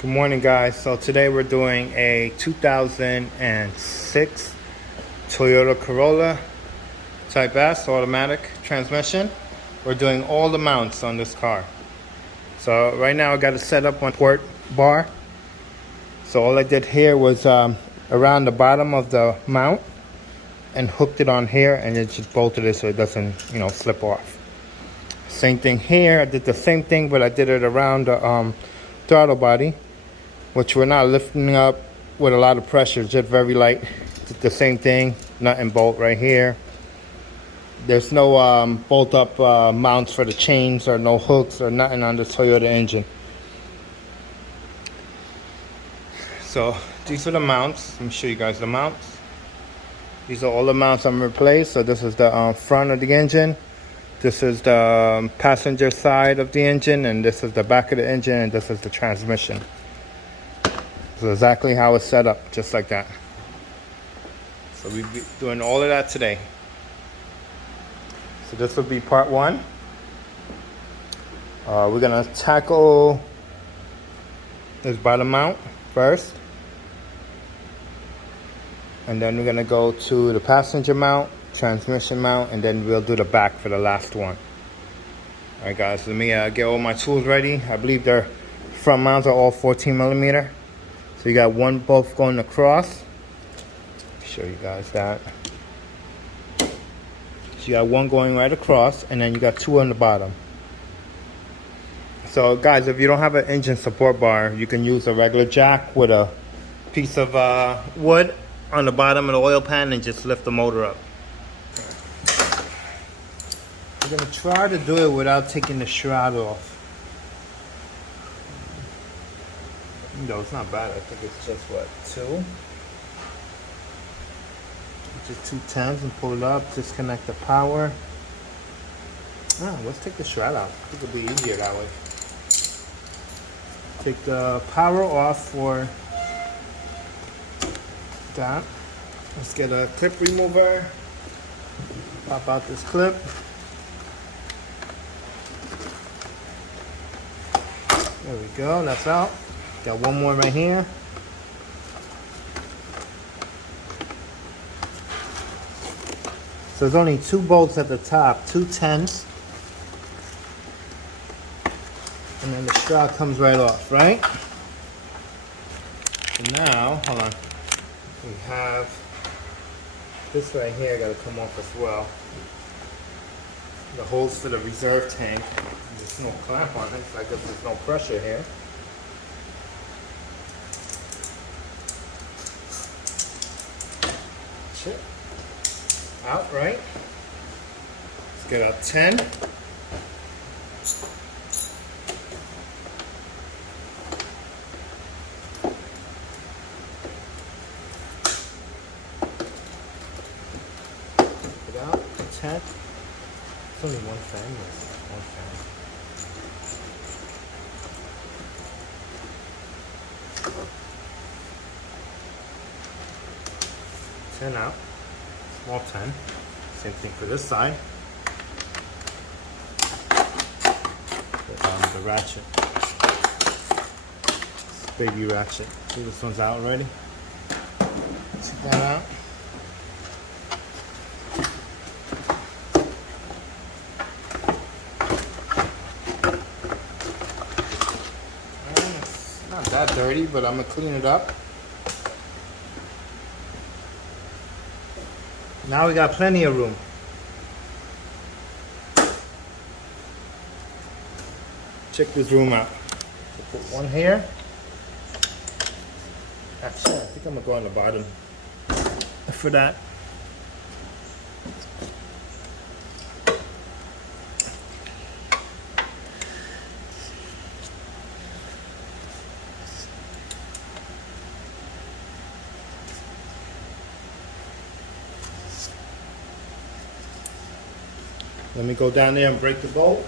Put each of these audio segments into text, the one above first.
Good morning, guys. So today we're doing a 2006 Toyota Corolla Type S automatic transmission. We're doing all the mounts on this car. So right now I got it set up on port bar. So all I did here was around the bottom of the mount and hooked it on here, and it just bolted it so it doesn't, slip off. Same thing here. I did the same thing, but I did it around the throttle body, which we're not lifting up with a lot of pressure, just very light. Did the same thing, nut and bolt right here. There's no bolt up mounts for the chains, or no hooks or nothing on the Toyota engine. So these are the mounts. Let me show you guys the mounts. These are all the mounts I'm replaced. So this is the front of the engine. This is the passenger side of the engine, and this is the back of the engine, and this is the transmission. So exactly how it's set up, just like that. So we'll be doing all of that today. So this will be part one. We're gonna tackle this bottom mount first, and then we're gonna go to the passenger mount, transmission mount, and then we'll do the back for the last one. All right, guys, let me get all my tools ready. I believe their front mounts are all 14 millimeter. So you got one both going across. Show you guys that. So you got one going right across, and then you got two on the bottom. So guys, if you don't have an engine support bar, you can use a regular jack with a piece of wood on the bottom of the oil pan and just lift the motor up. We're gonna try to do it without taking the shroud off. No, it's not bad. I think it's just what, two? Just 2 10s and pull it up. Disconnect the power. Let's take the shroud out. I think it'll be easier that way. Take the power off for that. Let's get a clip remover. Pop out this clip. There we go. That's out. Got one more right here. So there's only 2 bolts at the top, 2 10s. And then the shroud comes right off, right? So now, hold on. We have this right here, got to come off as well. The holes for the reserve tank. There's no clamp on it, so I guess there's no pressure here. Out, right? Let's get out 10. Put out 10. It's only one fan. Yes, one fan. 10 out. Small 10. Same thing for this side. The ratchet. This baby ratchet. See, this one's out already. Take that out. It's not that dirty, but I'm gonna clean it up. Now we got plenty of room. Check this room out. So put one here. Actually, I think I'm gonna go on the bottom for that. Let me go down there and break the bolt.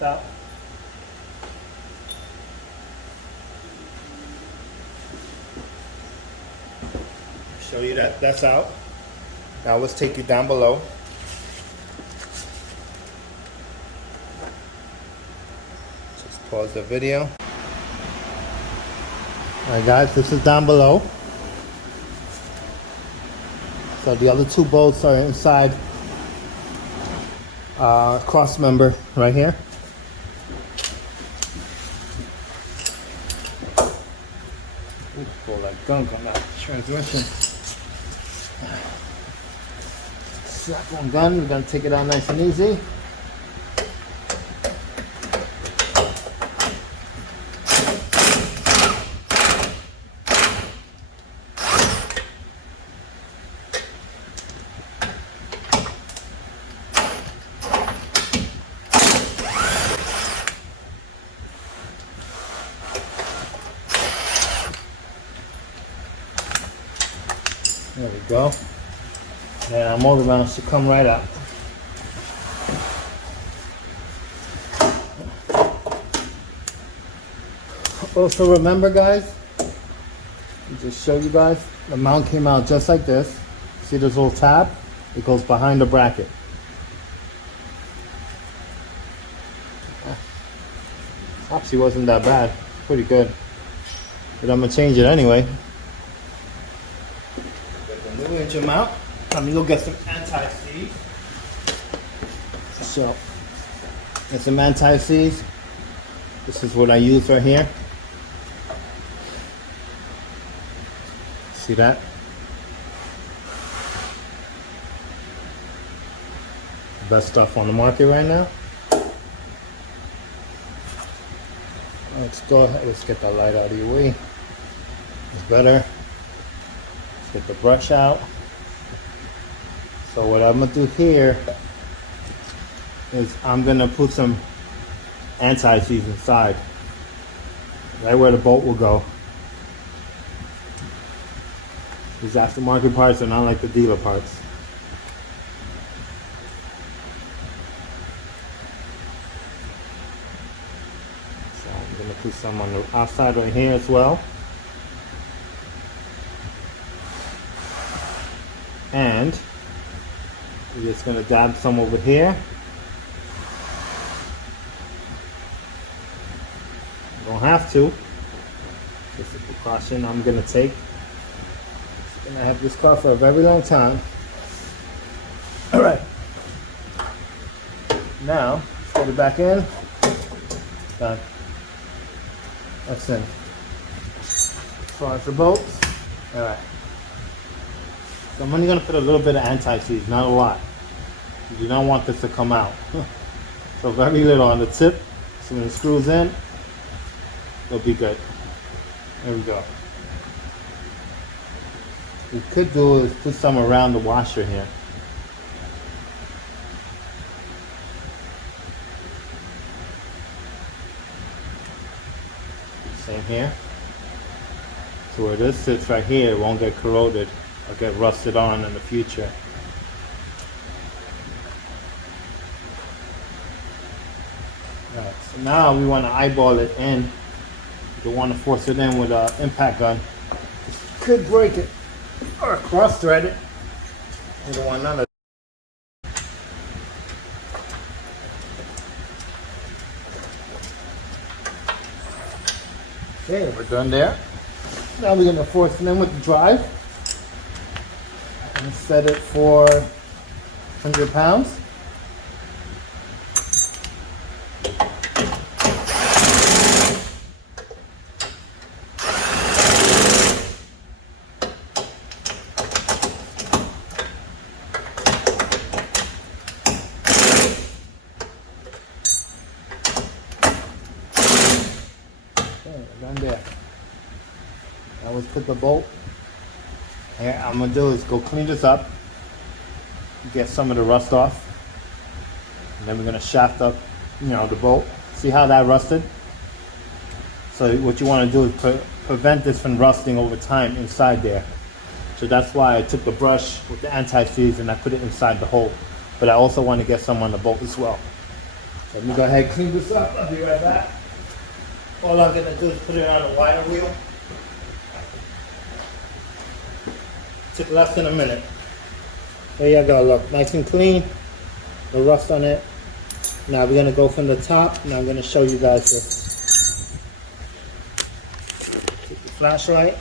That's out. Show you that that's out. Now let's take you down below. Just pause the video. Alright guys, this is down below. So the other two bolts are inside cross member right here. Oops, pull that gunk on that transmission. Strap on gun, we're gonna take it out nice and easy. There we go. And our motor mount should come right out. Also remember guys, just show you guys, the mount came out just like this. See this little tab? It goes behind the bracket. Actually wasn't that bad, pretty good. But I'm gonna change it anyway. Get the new engine mount. Let me go get some anti-seize. So, get some anti-seize. This is what I use right here. See that? Best stuff on the market right now. Let's go ahead. Let's get the light out of your way. It's better. Let's get the brush out. So what I'm gonna do here is I'm gonna put some anti-seize inside, right where the bolt will go. These aftermarket parts are not like the dealer parts. So I'm gonna put some on the outside right here as well. And we're just gonna dab some over here. You don't have to. Just a precaution I'm gonna take. I'm gonna have this car for a very long time. All right. Now let's get it back in. Done. That's in. As far as the bolts. All right. So I'm only going to put a little bit of anti-seize, not a lot. You don't want this to come out. So very little on the tip. So when it screws in, it'll be good. There we go. What we could do is put some around the washer here. Same here. So where this sits right here, it won't get corroded or get rusted on in the future. Alright, so now we want to eyeball it in. You don't want to force it in with an impact gun. You could break it or cross thread it. You don't want none of that. Okay, we're done there. Now we're going to force it in with the drive. And set it for 100 pounds. Okay, done there. Now let's put the bolt. What I'm gonna do is go clean this up, get some of the rust off, and then we're gonna shaft up, the bolt. See how that rusted? So what you want to do is prevent this from rusting over time inside there. So that's why I took the brush with the anti-seize and I put it inside the hole. But I also want to get some on the bolt as well. Let me go ahead and clean this up. I'll be right back. All I'm gonna do is put it on a wire wheel. Took less than a minute. There you go, look, nice and clean. No rust on it. Now we're gonna go from the top. Now I'm gonna show you guys this. Take the flashlight.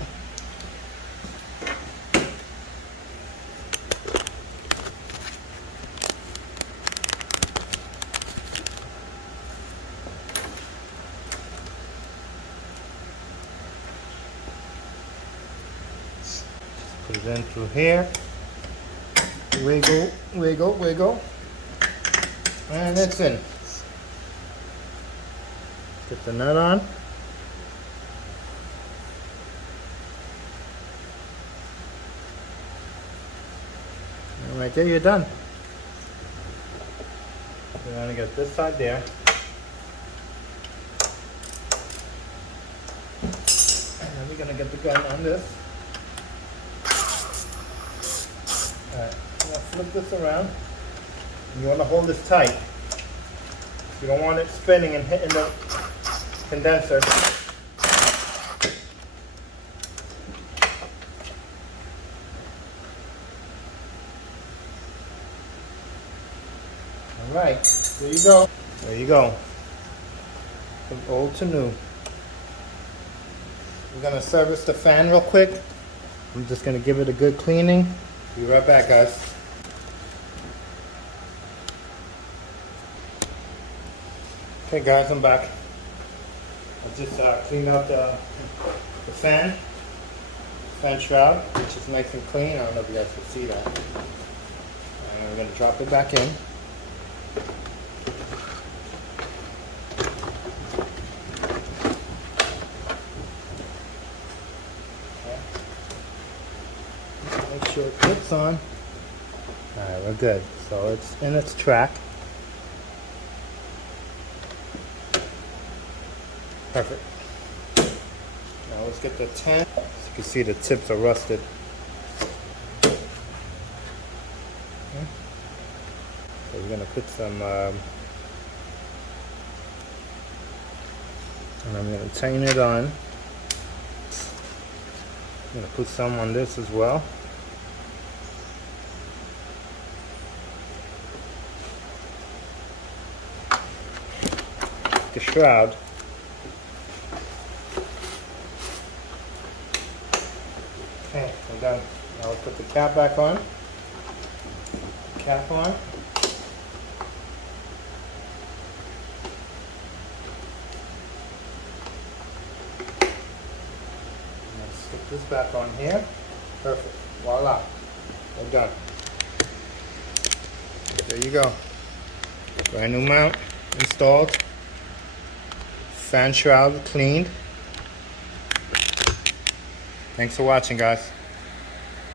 Put it in through here. Wiggle, wiggle, wiggle. And it's in. Get the nut on. And right there, you're done. We're gonna get this side there. And then we're gonna get the gun on this. Alright, I'm gonna flip this around. You want to hold this tight. You don't want it spinning and hitting the condenser. Alright, there you go. There you go. From old to new. We're going to service the fan real quick. I'm just going to give it a good cleaning. Be right back, guys. Okay guys, I'm back. I just cleaned out the fan shroud, which is nice and clean. I don't know if you guys can see that. And we're going to drop it back in. Okay. Make sure it clips on. Alright, we're good. So it's in its track. Perfect. Now let's get the tent. As you can see, the tips are rusted. Okay. So we're going to put some, and I'm going to tighten it on. I'm going to put some on this as well. The shroud. Okay, we're done. Now we'll put the cap back on. Cap on. Let's stick this back on here. Perfect. Voila. We're done. There you go. Brand new mount installed. Fan shroud cleaned. Thanks for watching, guys.